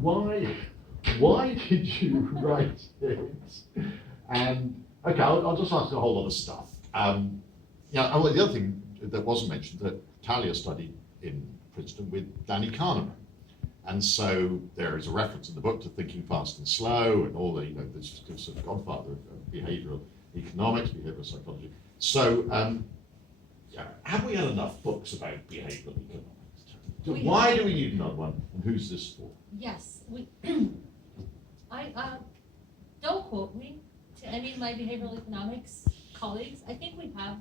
why did you write it? And okay, I'll just ask a whole lot of stuff. Yeah, well, the other thing that wasn't mentioned, that Talya studied in Princeton with Danny Kahneman. And so there is a reference in the book to thinking fast and slow and all the, this sort of godfather of behavioral economics, behavioral psychology. So have we had enough books about behavioral economics? Why do we need another one, and who's this for? Yes, don't quote me to any of my behavioral economics colleagues. I think we have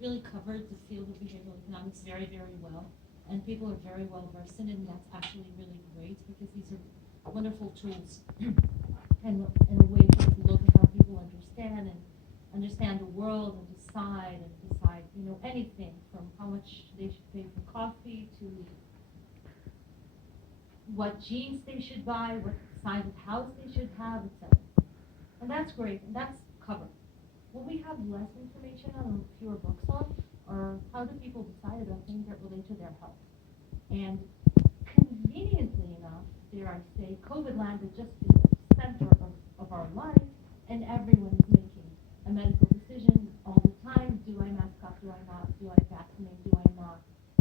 really covered the field of behavioral economics very, very well. And people are very well versed in it, and that's actually really great because these are wonderful tools and a way to look at how people understand the world and decide, anything from how much they should pay for coffee to what jeans they should buy, what size of house they should have, etc. And that's great, and that's covered. What we have less information on and fewer books on are how do people decide about things that relate to their health. And conveniently enough, dare I say, COVID landed just in the center of our life, and everyone is making a medical decision all the time. Do I mask up? Do I not? Do I vaccinate? Do I not?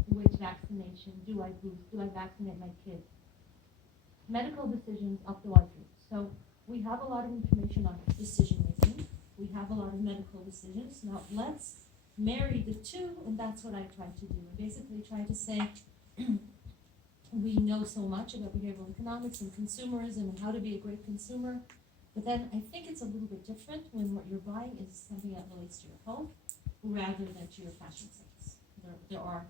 Which vaccination? Do I boost? Do I vaccinate my kids? Medical decisions up the wazoo. So we have a lot of information on decision making. We have a lot of medical decisions. Now let's marry the two, and that's what I try to do. I basically try to say, we know so much about behavioral economics and consumerism and how to be a great consumer, but then I think it's a little bit different when what you're buying is something that relates to your health rather than to your fashion sense. There are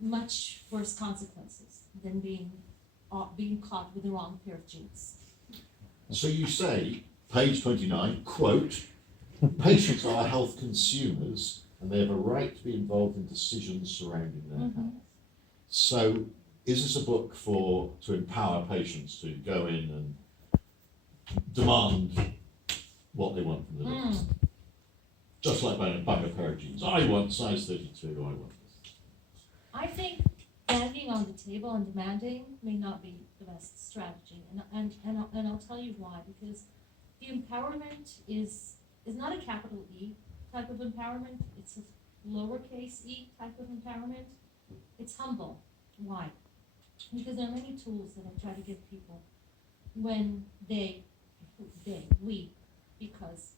much worse consequences than being caught with the wrong pair of jeans. So you say, page 29, quote, patients are health consumers and they have a right to be involved in decisions surrounding their health. So is this a book to empower patients to go in and demand what they want from the doctor? Just like buying a pair of jeans. I want size 32, I want this. I think banging on the table and demanding may not be the best strategy. And I'll tell you why. Because the empowerment is not a capital E type of empowerment. It's a lowercase e type of empowerment. It's humble. Why? Because there are many tools that I try to give people when we, because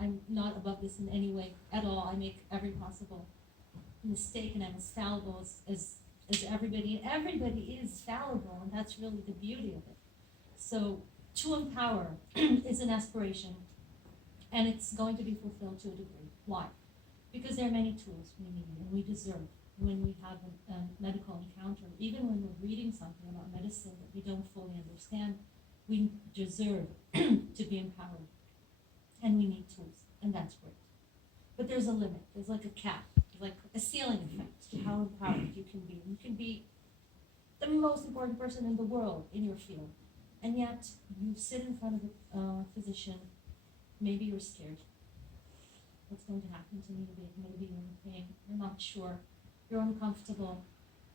I'm not above this in any way at all. I make every possible mistake, and I'm as fallible as everybody, and everybody is fallible, and that's really the beauty of it. So to empower is an aspiration, and it's going to be fulfilled to a degree. Why? Because there are many tools we need and we deserve when we have a medical encounter, even when we're reading something about medicine that we don't fully understand, we deserve to be empowered. And we need tools, and that's great. But there's a limit. There's like a cap, like a ceiling effect to how empowered you can be. You can be the most important person in the world in your field, and yet you sit in front of a physician, maybe you're scared. What's going to happen to me? Maybe you're in pain, you're not sure, you're uncomfortable.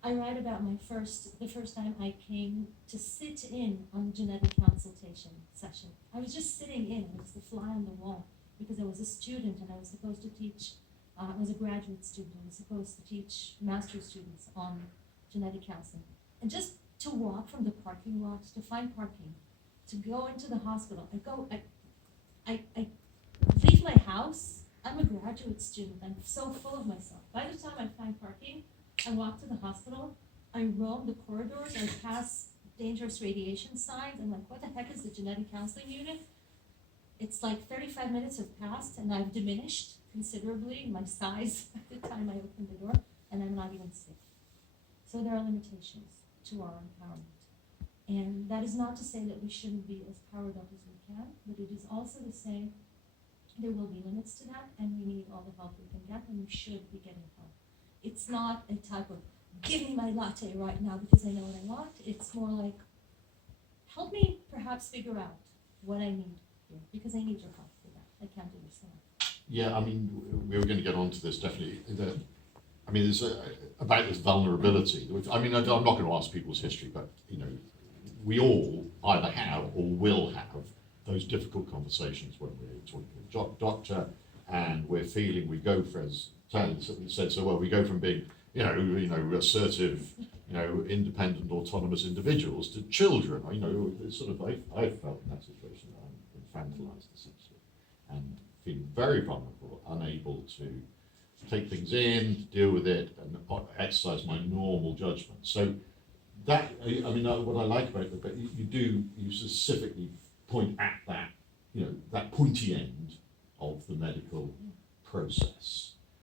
I write about the first time I came to sit in on a genetic consultation session. I was just sitting in, it was the fly on the wall, because I was a student and I was supposed to teach, I was a graduate student, I was supposed to teach master's students on genetic counseling. And just to walk from the parking lot, to find parking, to go into the hospital, I leave my house, I'm a graduate student, I'm so full of myself. By the time I find parking, I walk to the hospital, I roam the corridors, I pass dangerous radiation signs. I'm like, what the heck is the genetic counseling unit? It's like 35 minutes have passed and I've diminished considerably in my size at the time I opened the door, and I'm not even sick. So there are limitations to our empowerment. And that is not to say that we shouldn't be as powered up as we can, but it is also to say there will be limits to that, and we need all the help we can get, and we should be getting help. It's not a type of, give me my latte right now because I know what I want. It's more like, help me perhaps figure out what I need here, because I need your help for that. I can't do this alone. Yeah, I mean, we were going to get onto this definitely. There's about this vulnerability. Which, I mean, I'm not going to ask people's history, but we all either have or will have those difficult conversations when we're talking to a doctor, and we're feeling we go for, as Talya said so well, we go from being assertive, independent, autonomous individuals to children. It's sort of I've felt in that situation that I'm infantilized essentially, and feeling very vulnerable, unable to take things in, deal with it, and exercise my normal judgment. So that, what I like about it, but you specifically point at that, that pointy end of the medical process.